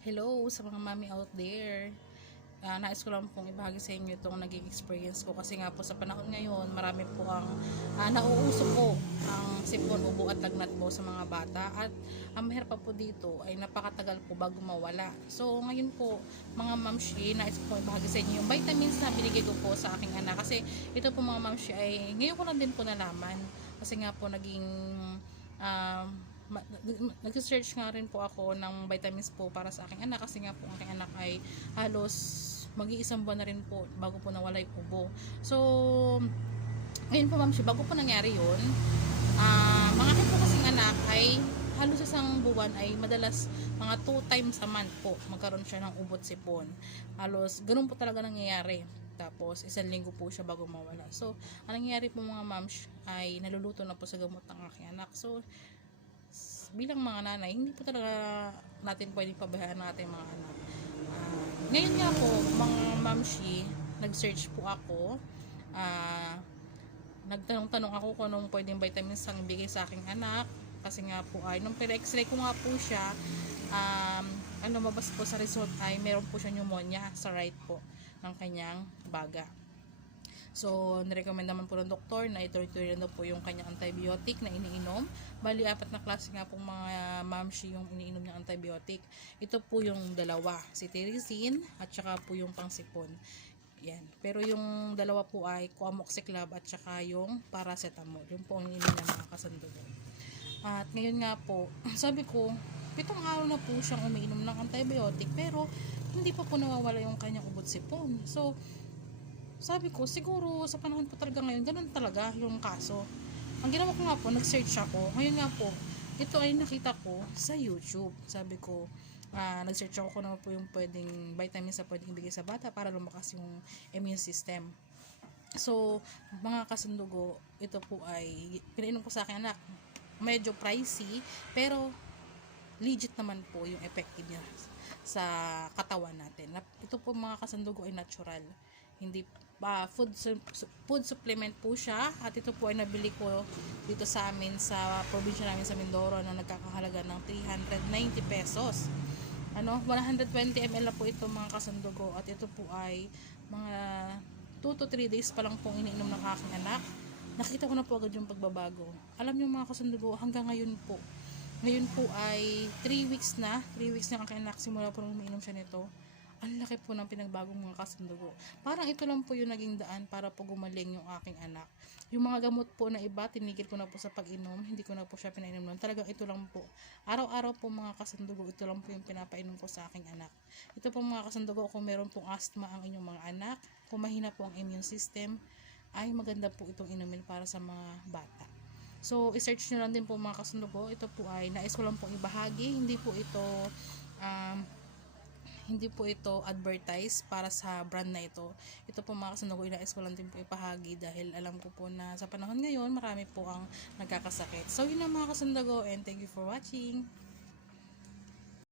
Hello sa mga mami out there. Ah, nais ko lang pong ibahagi sa inyo itong naging experience ko kasi nga po sa panahon ngayon marami po ang ah, nauuso po ang sipon, ubo at lagnat po sa mga bata at ang mahirap pa po dito ay napakatagal po bago mawala. So ngayon po mga mamshi, nais ko po ibahagi sa inyo yung vitamins na binigay ko po sa aking anak kasi ito po mga mamshi ay ngayon ko lang din po nalaman kasi nga po naging um, nag- nag-search nga rin po ako ng vitamins po para sa aking anak kasi nga po aking anak ay halos mag-iisang buwan na rin po bago po nawala yung ubo. So, ngayon po ma'am, bago po nangyari yun, ah mga akin po kasing anak ay halos isang buwan ay madalas mga 2 times a month po magkaroon siya ng ubot sipon. Halos ganun po talaga nangyayari. Tapos isang linggo po siya bago mawala. So, ang nangyayari po mga moms ay naluluto na po sa gamot ng aking anak. So, bilang mga nanay, hindi po talaga natin pwedeng pabayaan ng ating mga anak. Ah, ngayon nga po, mga mamshi, nag-search po ako. Ah, nagtanong-tanong ako kung anong pwedeng vitamins ang ibigay sa aking anak. Kasi nga po ay, nung pina-x-ray ko nga po siya, um, ang lumabas po sa result ay meron po siya pneumonia sa right po ng kanyang baga. So, nirecommend naman po ng doktor na ituloy-tuloy na po yung kanyang antibiotic na iniinom. Bali, apat na klase nga pong mga mamshi yung iniinom niyang antibiotic. Ito po yung dalawa, si at saka po yung pangsipon. Yan. Pero yung dalawa po ay Coamoxiclav at saka yung paracetamol. Yung po ang iniinom ng mga kasandugan. At ngayon nga po, sabi ko, pitong araw na po siyang umiinom ng antibiotic pero hindi pa po nawawala yung kanyang ubot sipon. So, sabi ko, siguro sa panahon po talaga ngayon, ganun talaga yung kaso. Ang ginawa ko nga po, nag-search ako. Ngayon nga po, ito ay nakita ko sa YouTube. Sabi ko, ah, nag-search ako kung ano po yung pwedeng vitamins na pwedeng ibigay sa bata para lumakas yung immune system. So, mga kasundugo, ito po ay pinainom ko sa akin anak. Medyo pricey, pero legit naman po yung effective niya sa katawan natin. Ito po mga kasandugo ay natural. Hindi pa food food supplement po siya at ito po ay nabili ko dito sa amin sa probinsya namin sa Mindoro na nagkakahalaga ng 390 pesos. Ano, 120 ml na po ito mga kasandugo at ito po ay mga 2 to 3 days pa lang pong iniinom ng aking anak. Nakita ko na po agad yung pagbabago. Alam niyo mga kasandugo, hanggang ngayon po, ngayon po ay 3 weeks na. 3 weeks na ang anak simula po nung umiinom siya nito. Ang laki po ng pinagbagong mga kasundugo. Parang ito lang po yung naging daan para po gumaling yung aking anak. Yung mga gamot po na iba, tinigil ko na po sa pag-inom. Hindi ko na po siya pinainom nun. Talagang ito lang po. Araw-araw po mga kasundugo, ito lang po yung pinapainom ko sa aking anak. Ito po mga kasundugo, kung meron pong asthma ang inyong mga anak, kung mahina po ang immune system, ay maganda po itong inumin para sa mga bata. So, i-search nyo lang din po mga kasundugo. Ito po ay nais ko lang pong ibahagi. Hindi po ito um, hindi po ito advertise para sa brand na ito. Ito po mga kasundugo, inais ko lang din po ipahagi dahil alam ko po na sa panahon ngayon, marami po ang nagkakasakit. So, yun ang mga kasundugo and thank you for watching.